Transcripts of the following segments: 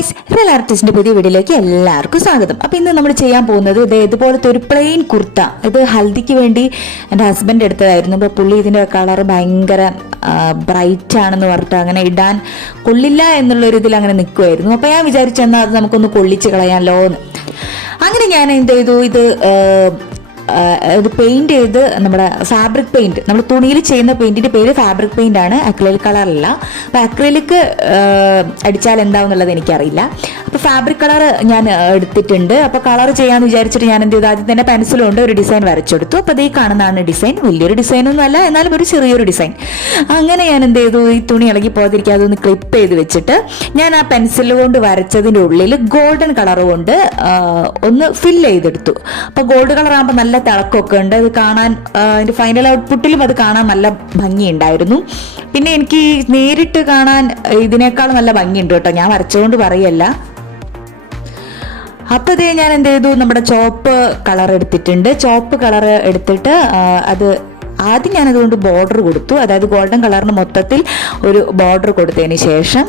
Guys, real ആർട്ടിസ്റ്റിന്റെ പുതിയ വീഡിയോയിലേക്ക് എല്ലാവർക്കും സ്വാഗതം. അപ്പോൾ ഇന്ന് നമ്മൾ ചെയ്യാൻ പോകുന്നത് ഇതുപോലത്തെ ഒരു പ്ലെയിൻ കുർത്ത. ഇത് ഹൽദിക്ക് വേണ്ടി എൻ്റെ ഹസ്ബൻഡ് എടുത്തതായിരുന്നു. അപ്പോൾ പുള്ളി ഇതിൻ്റെ കളർ ഭയങ്കര ബ്രൈറ്റ് ആണെന്ന് പറഞ്ഞിട്ട് അങ്ങനെ ഇടാൻ കൊള്ളില്ല എന്നുള്ളൊരു ഇതിൽ അങ്ങനെ നിൽക്കുമായിരുന്നു. അപ്പോൾ ഞാൻ വിചാരിച്ചെന്നാൽ അത് നമുക്കൊന്ന് കൊള്ളിച്ച് കളയാമല്ലോ എന്ന്. അങ്ങനെ ഞാൻ എന്ത് ചെയ്തു, ഇത് പെയിന്റ് ചെയ്ത് നമ്മുടെ ഫാബ്രിക് പെയിന്റ്, നമ്മൾ തുണിയിൽ ചെയ്യുന്ന പെയിന്റിന്റെ പേര് ഫാബ്രിക് പെയിന്റ് ആണ്, അക്രിലിക് കളറല്ല. അപ്പൊ അക്രിലിക് അടിച്ചാൽ എന്താവുന്നുള്ളത് എനിക്കറിയില്ല. അപ്പൊ ഫാബ്രിക് കളർ ഞാൻ എടുത്തിട്ടുണ്ട്. അപ്പൊ കളർ ചെയ്യാന്ന് വിചാരിച്ചിട്ട് ഞാൻ എന്ത് ചെയ്തു, ആദ്യം തന്നെ പെൻസിലുകൊണ്ട് ഒരു ഡിസൈൻ വരച്ചെടുത്തു. അപ്പൊ ഇത് ഈ കാണുന്നതാണ് ഡിസൈൻ. വലിയൊരു ഡിസൈനൊന്നും അല്ല, എന്നാലും ഒരു ചെറിയൊരു ഡിസൈൻ. അങ്ങനെ ഞാൻ എന്ത് ചെയ്തു, ഈ തുണി ഇളകി പോകാതിരിക്കാതെ ഒന്ന് ക്ലിപ്പ് ചെയ്ത് വെച്ചിട്ട് ഞാൻ ആ പെൻസിൽ കൊണ്ട് വരച്ചതിൻ്റെ ഉള്ളിൽ ഗോൾഡൻ കളർ കൊണ്ട് ഒന്ന് ഫില്ല് ചെയ്തെടുത്തു. അപ്പൊ ഗോൾഡ് കളർ ആകുമ്പോൾ നല്ല തിളക്കമൊക്കെ ഉണ്ട്. അത് കാണാൻ അതിന്റെ ഫൈനൽ ഔട്ട്പുട്ടിലും അത് കാണാൻ നല്ല ഭംഗിയുണ്ടായിരുന്നു. പിന്നെ എനിക്ക് നേരിട്ട് കാണാൻ ഇതിനേക്കാൾ നല്ല ഭംഗിയുണ്ട് കേട്ടോ, ഞാൻ വരച്ചുകൊണ്ട് പറയല്ല. അപ്പോൾ ഇതേ ഞാൻ എന്ത് ചെയ്തു, നമ്മുടെ ചോപ്പ് കളർ എടുത്തിട്ടുണ്ട്. ചോപ്പ് കളർ എടുത്തിട്ട് അത് ആദ്യം ഞാനതുകൊണ്ട് ബോർഡർ കൊടുത്തു. അതായത് ഗോൾഡൻ കളറിന് മൊത്തത്തിൽ ഒരു ബോർഡർ കൊടുത്തതിന് ശേഷം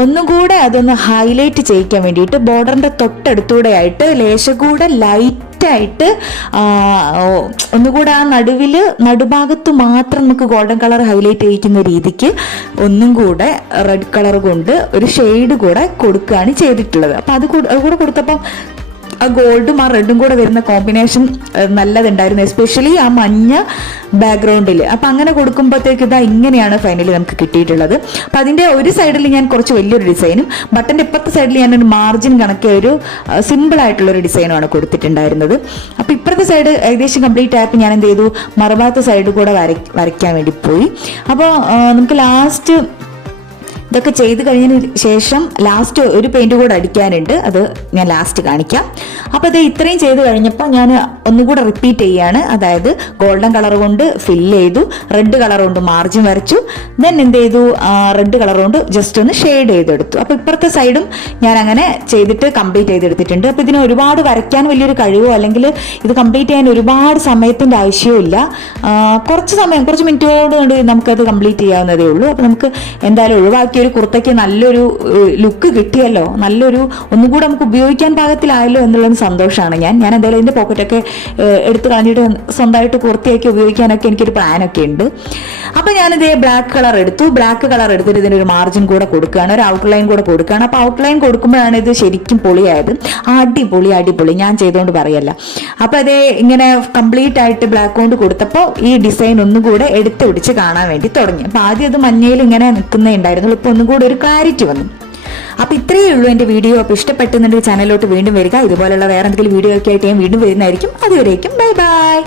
ഒന്നും കൂടെ അതൊന്ന് ഹൈലൈറ്റ് ചെയ്യിക്കാൻ വേണ്ടിയിട്ട് ബോർഡറിൻ്റെ തൊട്ടടുത്തൂടെ ആയിട്ട് ലേശം കൂടെ ലൈറ്റായിട്ട് ഒന്നുകൂടെ ആ നടുഭാഗത്ത് മാത്രം നമുക്ക് ഗോൾഡൻ കളർ ഹൈലൈറ്റ് ചെയ്യിക്കുന്ന രീതിക്ക് ഒന്നും കൂടെ റെഡ് കളർ കൊണ്ട് ഒരു ഷെയ്ഡ് കൂടെ കൊടുക്കുകയാണ് ചെയ്തിട്ടുള്ളത്. അപ്പം അത് കൂടെ കൊടുത്തപ്പം ആ ഗോൾഡും ആ റെഡും കൂടെ വരുന്ന കോമ്പിനേഷൻ നല്ലതുണ്ടായിരുന്നു, എസ്പെഷ്യലി ആ മഞ്ഞ ബാക്ക്ഗ്രൗണ്ടിൽ. അപ്പം അങ്ങനെ കൊടുക്കുമ്പോഴത്തേക്ക് ഇതാ ഇങ്ങനെയാണ് ഫൈനലി നമുക്ക് കിട്ടിയിട്ടുള്ളത്. അപ്പം അതിൻ്റെ ഒരു സൈഡിൽ ഞാൻ കുറച്ച് വലിയൊരു ഡിസൈനും ബട്ടൻ്റെ ഇപ്പുറത്തെ സൈഡിൽ ഞാനൊരു മാർജിൻ കണക്കെ ഒരു സിമ്പിളായിട്ടുള്ളൊരു ഡിസൈനുമാണ് കൊടുത്തിട്ടുണ്ടായിരുന്നത്. അപ്പം ഇപ്പുറത്തെ സൈഡ് ഏകദേശം കംപ്ലീറ്റ് ആയപ്പോൾ ഞാൻ എന്ത് ചെയ്തു, മറുഭാഗത്തെ സൈഡ് കൂടെ വരയ്ക്കാൻ വേണ്ടി പോയി. അപ്പോൾ നമുക്ക് ലാസ്റ്റ് ഇതൊക്കെ ചെയ്ത് കഴിഞ്ഞതിന് ശേഷം ലാസ്റ്റ് ഒരു പെയിന്റ് കൂടെ അടിക്കാനുണ്ട്, അത് ഞാൻ ലാസ്റ്റ് കാണിക്കാം. അപ്പോൾ ഇത് ഇത്രയും ചെയ്ത് കഴിഞ്ഞപ്പോൾ ഞാൻ ഒന്നുകൂടെ റിപ്പീറ്റ് ചെയ്യാണ്. അതായത് ഗോൾഡൻ കളർ കൊണ്ട് ഫില്ല് ചെയ്തു, റെഡ് കളർ കൊണ്ട് മാർജിൻ വരച്ചു, ദെൻ എന്ത് ചെയ്തു, റെഡ് കളർ കൊണ്ട് ജസ്റ്റ് ഒന്ന് ഷെയ്ഡ് ചെയ്തെടുത്തു. അപ്പോൾ ഇപ്പുറത്തെ സൈഡും ഞാൻ അങ്ങനെ ചെയ്തിട്ട് കംപ്ലീറ്റ് ചെയ്തെടുത്തിട്ടുണ്ട്. അപ്പോൾ ഇതിന് ഒരുപാട് വരയ്ക്കാൻ വലിയൊരു കഴിവോ അല്ലെങ്കിൽ ഇത് കംപ്ലീറ്റ് ചെയ്യാൻ ഒരുപാട് സമയത്തിൻ്റെ ആവശ്യവും ഇല്ല. കുറച്ച് മിനിറ്റോട് കൊണ്ട് നമുക്കത് കംപ്ലീറ്റ് ചെയ്യാവുന്നതേ ഉള്ളൂ. അപ്പോൾ നമുക്ക് എന്തായാലും ഒഴിവാക്കി ഒരു കുർത്തയ്ക്ക് നല്ലൊരു ലുക്ക് കിട്ടിയല്ലോ, നല്ലൊരു ഒന്നുകൂടെ നമുക്ക് ഉപയോഗിക്കാൻ പാകത്തിലായല്ലോ എന്നുള്ളൊരു സന്തോഷമാണ്. ഞാൻ എന്തായാലും ഇതിൻ്റെ പോക്കറ്റൊക്കെ എടുത്ത് കളഞ്ഞിട്ട് സ്വന്തമായിട്ട് കുർത്തയൊക്കെ ഉപയോഗിക്കാനൊക്കെ എനിക്കൊരു പ്ലാനൊക്കെ ഉണ്ട്. അപ്പോൾ ഞാനിതേ ബ്ലാക്ക് കളർ എടുത്തു. ബ്ലാക്ക് കളർ എടുത്തിട്ട് ഇതിനൊരു മാർജിൻ കൂടെ കൊടുക്കുകയാണ്, ഒരു ഔട്ട്ലൈൻ കൂടെ കൊടുക്കുകയാണ്. അപ്പോൾ ഔട്ട്ലൈൻ കൊടുക്കുമ്പോഴാണ് ഇത് ശരിക്കും പൊളിയായത്. അടിപൊളി ഞാൻ ചെയ്തുകൊണ്ട് പറയല്ല. അപ്പോൾ അതേ ഇങ്ങനെ കംപ്ലീറ്റ് ആയിട്ട് ബ്ലാക്ക് കൊണ്ട് കൊടുത്തപ്പോൾ ഈ ഡിസൈൻ ഒന്നുകൂടെ എടുത്ത് പിടിച്ച് കാണാൻ വേണ്ടി തുടങ്ങി. അപ്പോൾ ആദ്യം അത് മഞ്ഞയിൽ ഇങ്ങനെ നിൽക്കുന്നേ ഉണ്ടായിരുന്നുള്ളൂ, ഇപ്പോൾ ഒന്നും കൂടെ ഒരു ക്ലാരിറ്റി വന്നു. അപ്പോൾ ഇത്രയേ ഉള്ളൂ എൻ്റെ വീഡിയോ. അപ്പോൾ ഇഷ്ടപ്പെട്ടുന്നുണ്ടെങ്കിൽ ചാനലിലോട്ട് വീണ്ടും വരിക. ഇതുപോലുള്ള വേറെ എന്തെങ്കിലും വീഡിയോ ഒക്കെ ആയിട്ട് ഞാൻ വീണ്ടും വരുന്നതായിരിക്കും. അതുവരേക്കും ബൈ ബൈ.